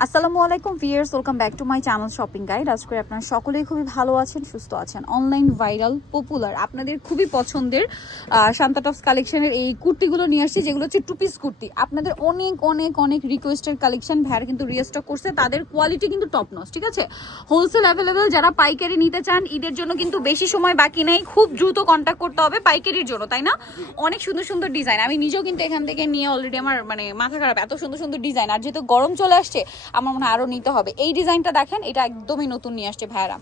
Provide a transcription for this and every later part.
আসসালামু আলাইকুম viewers, welcome back to my channel shopping guide. আজকে আপনারা সকলেই খুবই ভালো আছেন, সুস্থ আছেন। অনলাইন ভাইরাল পপুলার আপনাদের খুবই পছন্দের শান্তা টপস কালেকশনের এই কুর্তিগুলো নিয়ে আসছি, যেগুলো হচ্ছে টু পিস কুর্তি। আপনাদের অনেক অনেক অনেক রিকোয়েস্টের কালেকশন ভাইয়ার কিন্তু রিস্টক করছে। তাদের কোয়ালিটি কিন্তু টপ নচ, ঠিক আছে। হোলসেল অ্যাভেলেবেল, যারা পাইকারি নিতে চান ঈদের জন্য কিন্তু বেশি সময় বাকি নেই, খুব দ্রুত কন্ট্যাক্ট করতে হবে পাইকারির জন্য, তাই না? অনেক সুন্দর সুন্দর ডিজাইন, আমি নিজেও কিন্তু এখান থেকে নিয়ে অলরেডি আমার মানে মাথা খারাপ, এত সুন্দর সুন্দর ডিজাইন। আর যেহেতু গরম চলে আসছে, আমার মনে হয় আরো নিতে হবে। এই ডিজাইনটা দেখেন, এটা একদমই নতুন নিয়ে আসছে ভাইয়ারা,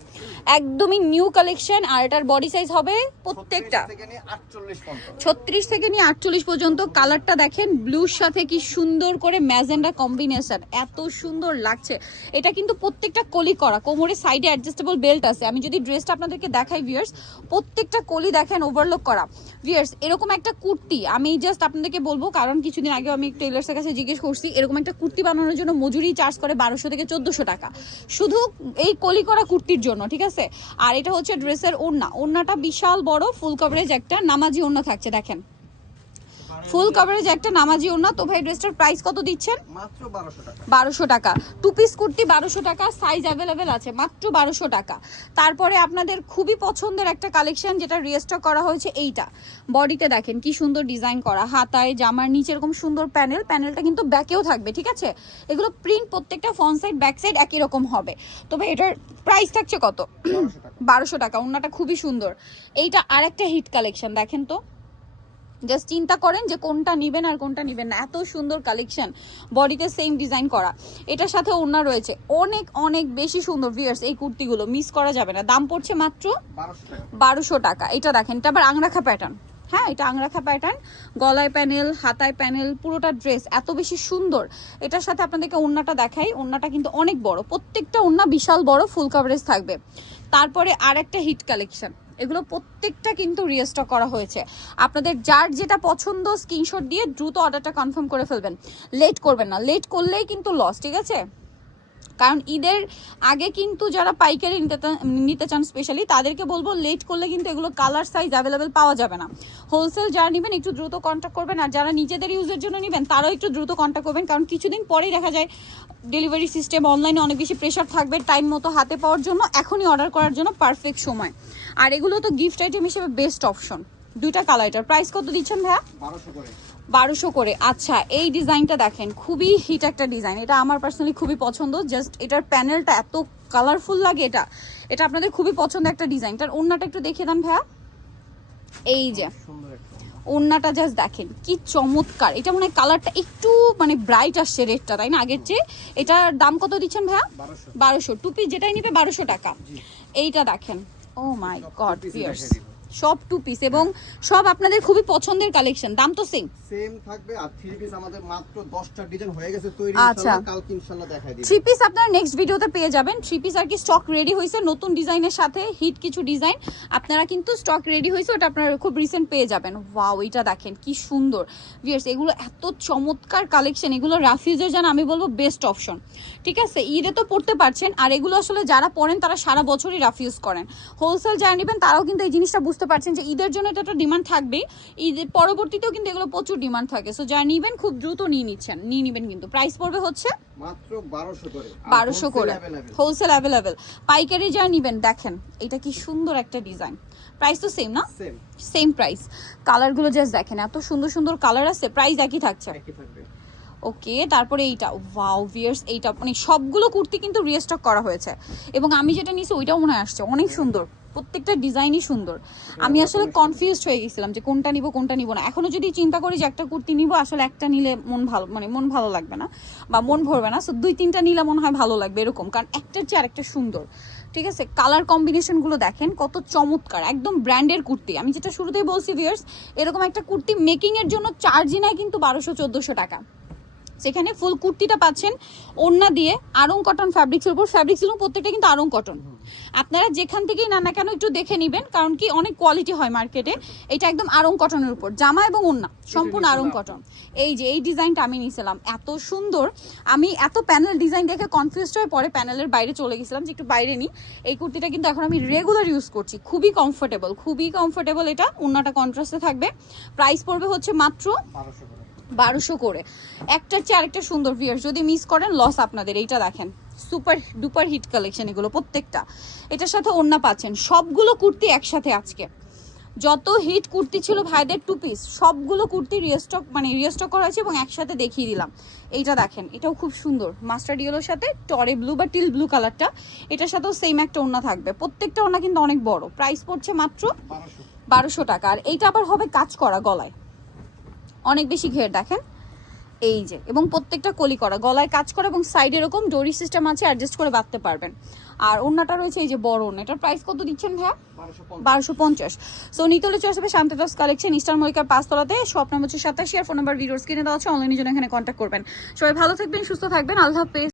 একদমই নিউ কালেকশন। আর এটার বডি সাইজ হবে প্রত্যেকটা 36 থেকে নিয়ে 48 পর্যন্ত। কালারটা দেখেন, ব্লুর সাথে কি সুন্দর করে ম্যাজেন্ডা কম্বিনেশন, এত সুন্দর লাগছে। এটা কিন্তু প্রত্যেকটা কলি করা, কোমরের সাইডে অ্যাডজাস্টেবল বেল্ট আছে। আমি যদি ড্রেসটা আপনাদেরকে দেখাই ভিউয়ার্স, প্রত্যেকটা কলি দেখেন ওভারলক করা। ভিউয়ার্স, এরকম একটা কুর্তি আমি জাস্ট আপনাদেরকে বলবো, কারণ কিছুদিন আগে আমি টেইলার্সের কাছে জিজ্ঞেস করছি, এরকম একটা কুর্তি বানানোর জন্য মজুরি চার্জ করে 1200 থেকে 1400 টাকা, শুধু এই কলি করা কুর্তির জন্য, ঠিক আছে। আর এটা হচ্ছে ড্রেসের ওড়না, ওড়নাটা বিশাল বড়, ফুল কভারেজ একটা নামাজি ওড়না থাকছে, দেখেন ফুল কভারেজ একটা নামাজি ওড়না। তো ভাই ড্রেসটার প্রাইস কত দিচ্ছেন? মাত্র 1200 টাকা। 1200 টাকা। টু পিস কুর্তি 1200 টাকা, সাইজ অ্যাভেলেবেল আছে, মাত্র 1200 টাকা। তারপরে আপনাদের খুবই পছন্দের একটা কালেকশন যেটা রিস্টক করা হয়েছে, এইটা বডিতে দেখেন কি সুন্দর ডিজাইন করা, হাতায় জামার নিচে এরকম সুন্দর প্যানেল, প্যানেলটা কিন্তু ব্যাকেও থাকবে, ঠিক আছে। এগুলো প্রিন্ট প্রত্যেকটা ফ্রন্ট সাইড ব্যাক সাইড একই রকম হবে। তবে এটার প্রাইস থাকছে কত? 1200 টাকা। ওড়নাটা খুবই সুন্দর। এইটা আরেকটা হিট কালেকশন, দেখেন তো, জাস্ট চিন্তা করেন যে কোনটা নিবেন আর কোনটা নিবেন না, এত সুন্দর কালেকশন। বডিতে সেম ডিজাইন করা, এটার সাথে ওড়না রয়েছে, অনেক অনেক বেশি সুন্দর। ভিউয়ার্স, এই কুর্তিগুলো মিস করা যাবে না। দাম পড়ছে মাত্র 1200 টাকা। এটা দেখেন, এটা আবার আংরাখা প্যাটার্ন, হ্যাঁ এটা আংরাখা প্যাটার্ন, গলায় প্যানেল, হাতায় প্যানেল, পুরোটা ড্রেস এত বেশি সুন্দর। এটার সাথে আপনাদেরকে ওড়নাটা দেখাই, ওড়নাটা কিন্তু অনেক বড়, প্রত্যেকটা ওড়না বিশাল বড়, ফুল কভারেজ থাকবে। তারপরে আর একটা হিট কালেকশন, এগুলো প্রত্যেকটা কিন্তু রিস্টক করা হয়েছে। আপনাদের যার যেটা পছন্দ স্ক্রিনশট দিয়ে দ্রুত অর্ডারটা কনফার্ম করে ফেলবেন, লেট করবেন না, লেট করলেই কিন্তু লস, ঠিক আছে। কারণ ঈদের আগে কিন্তু যারা পাইকারি নিতে চান স্পেশালি তাদেরকে বলবো, লেট করলে কিন্তু এগুলো কালার সাইজ অ্যাভেলেবেল পাওয়া যাবে না। হোলসেল যারা নেবেন একটু দ্রুত কন্ট্যাক্ট করবেন, আর যারা নিজেদের ইউজের জন্য নেবেন তারাও একটু দ্রুত কন্ট্যাক্ট করবেন, কারণ কিছুদিন পরেই দেখা যায় ডেলিভারি সিস্টেম অনলাইনে অনেক বেশি প্রেশার থাকবে, টাইম মতো হাতে পাওয়ার জন্য এখনই অর্ডার করার জন্য পারফেক্ট সময়। আর এগুলো তো গিফট আইটেম হিসেবে বেস্ট অপশন। দুইটা কালার, এটার প্রাইস কত দিচ্ছেন ভাইয়া? 1200 করে। আচ্ছা, এই ডিজাইনটা দেখেন, খুবই হিট একটা ডিজাইন, এটা আমার পার্সোনালি খুবই পছন্দ। জাস্ট এটার প্যানেলটা এত কালারফুল লাগে, এটা এটা আপনাদের খুবই পছন্দ একটা ডিজাইন। এটার ওড়নাটা একটু দেখিয়ে দেন ভাইয়া, এই যে ওড়নাটা জাস্ট দেখেন কি চমৎকার। এটা মনে হয় কালারটা একটু মানে ব্রাইট আসছে রেডটা, তাই না আগের চেয়ে। এটার দাম কত দিচ্ছেন ভাইয়া? 1200। টু পিস যেটাই নিবে 1200 টাকা। এইটা দেখেন, ও মাই গড ভিউয়ার্স, সব টু পিস এবং সব আপনাদের খুবই পছন্দের কালেকশন। দাম তো সেম থাকবে। আর থ্রি পিস আমাদের মাত্র 10টা ডিজাইন হয়ে গেছে তৈরি, আচ্ছা ইনশাআল্লাহ কালকে ইনশাআল্লাহ দেখাই দিব। থ্রি পিস আপনারা নেক্সট ভিডিওতে পেয়ে যাবেন। থ্রি পিস আর কি স্টক রেডি হয়েছে, নতুন ডিজাইনের সাথে হিট কিছু ডিজাইন আপনারা কিন্তু স্টক রেডি হয়েছে, ওটা আপনারা খুব রিসেন্ট পেয়ে যাবেন। ওয়াও, এটা দেখেন কি সুন্দর ভিউয়ার্স, এগুলো এত চমৎকার কালেকশন, এগুলো রাফিউজের জন্য আমি বলবো বেস্ট অপশন, ঠিক আছে। ঈদে তো পড়তে পারছেন, আর এগুলো আসলে যারা পরেন তারা সারা বছরই রাফিউজ করেন। হোলসেল যারা নেবেন তারাও কিন্তু এই জিনিসটা বুঝতে পারছেন যে ঈদের জন্য এটা তো ডিমান্ড থাকবেই, ঈদের পরবর্তীতেও কিন্তু এগুলো প্রচুর ডিমান্ড থাকে। সো যারা নিবেন খুব দ্রুত নিয়ে নিবেন। কিন্তু প্রাইস পড়বে হচ্ছে মাত্র 1200 করে। 1200 করে হোলসেল অ্যাভেলেবেল। পাইকারি যারা নিবেন দেখেন, এটা কি সুন্দর একটা ডিজাইন। প্রাইস তো সেম না? Same price. কালারগুলো জাস্ট দেখেন, এত সুন্দর সুন্দর কালার আছে, প্রাইস একই থাকছে। ওকে, তারপরে এইটা, ওয়াও ভিউয়ার্স, এইটা মানে সবগুলো কুর্তি কিন্তু রিস্টক করা হয়েছে, এবং আমি যেটা নিয়েছি ওইটাও মনে হয় আসছে, অনেক সুন্দর, প্রত্যেকটা ডিজাইনই সুন্দর। আমি আসলে কনফিউজড হয়ে গেছিলাম যে কোনটা নিব কোনটা নিব না। এখনো যদি চিন্তা করি যে একটা কুর্তি নিব, আসলে একটা নিলে মন ভালো লাগবে না বা মন ভরবে না। সো দুই তিনটা নিলে মনে হয় ভালো লাগবে এরকম, কারণ একটার চেয়ে আরেকটা সুন্দর, ঠিক আছে। কালার কম্বিনেশনগুলো দেখেন কত চমৎকার, একদম ব্র্যান্ডের কুর্তি। আমি যেটা শুরুতেই বলছি ভিউয়ার্স, এরকম একটা কুর্তি মেকিংয়ের জন্য চার্জই নেয় কিন্তু 1200-1400 টাকা। সেখানে ফুল কুর্তিটা পাচ্ছেন ওড়না দিয়ে, আড়ং কটন ফ্যাব্রিক্সের উপর, ফ্যাব্রিক্সগুলো প্রত্যেকটা কিন্তু আড়ং কটন। আপনারা যেখান থেকেই না না কেন একটু দেখে নেবেন, কারণ কি অনেক কোয়ালিটি হয় মার্কেটে। এটা একদম আড়ং কটনের উপর, জামা এবং ওড়না সম্পূর্ণ আড়ং কটন। এই যে এই ডিজাইনটা আমি নিয়েছিলাম, এত সুন্দর। আমি এত প্যানেল ডিজাইন দেখে কনফিউজড হয়ে পরে প্যানেলের বাইরে চলে গেছিলাম যে একটু বাইরে নিই। এই কুর্তিটা কিন্তু এখন আমি রেগুলার ইউজ করছি, খুবই কমফোর্টেবল, খুবই কমফোর্টেবল। এটা ওড়নাটা কন্ট্রাস্টে থাকবে। প্রাইস পড়বে হচ্ছে মাত্র 1200 করে, একটার চেয়ে আরেকটা সুন্দর। ভিউয়ার্স যদি মিস করেন লস আপনাদের। এইটা দেখেন সুপার ডুপার হিট কালেকশন এগুলো প্রত্যেকটা। এটার সাথে ওড়না পাচ্ছেন। সবগুলো কুর্তি একসাথে আজকে, যত হিট কুর্তি ছিল ভাইদের 2 পিস সবগুলো কুর্তি রিস্টক মানে রিস্টক করা হয়েছে এবং একসাথে দেখিয়ে দিলাম। এইটা দেখেন, এটাও খুব সুন্দর মাস্টার্ড ইয়েলোর সাথে টরে ব্লু বা টিল ব্লু কালারটা। এটার সাথেও সেম একটা ওড়না থাকবে, প্রত্যেকটা ওড়না কিন্তু অনেক বড়। প্রাইস পড়ছে মাত্র 1200 টাকা। আর এইটা আবার হবে কাজ করা গলায়, অনেক বেশি ঘের দেখেন এই যে, এবং প্রত্যেকটা কলি করা, গলায় কাজ করা এবং সাইডে এরকম ডোরি সিস্টেম আছে, অ্যাডজাস্ট করে বাঁধতে পারবেন। আর ওড়নাটা রয়েছে এই যে বড় ওড়না। এটার প্রাইস কত দিচ্ছেন ভাইয়া? 1250। সো নিতলে চলে আসবে শান্তিদাস কালেকশন, ইস্টার মল্লিকার 5 তলাতে, শপ নাম্বার হচ্ছে 87 আর ফোন নাম্বার ভিডিওর স্ক্রিনে দেওয়া আছে। অনলাইনে জন্য এখানে কন্ট্যাক্ট করবেন। সবাই ভালো থাকবেন, সুস্থ থাকবেন, আল্লাহ হাফেজ।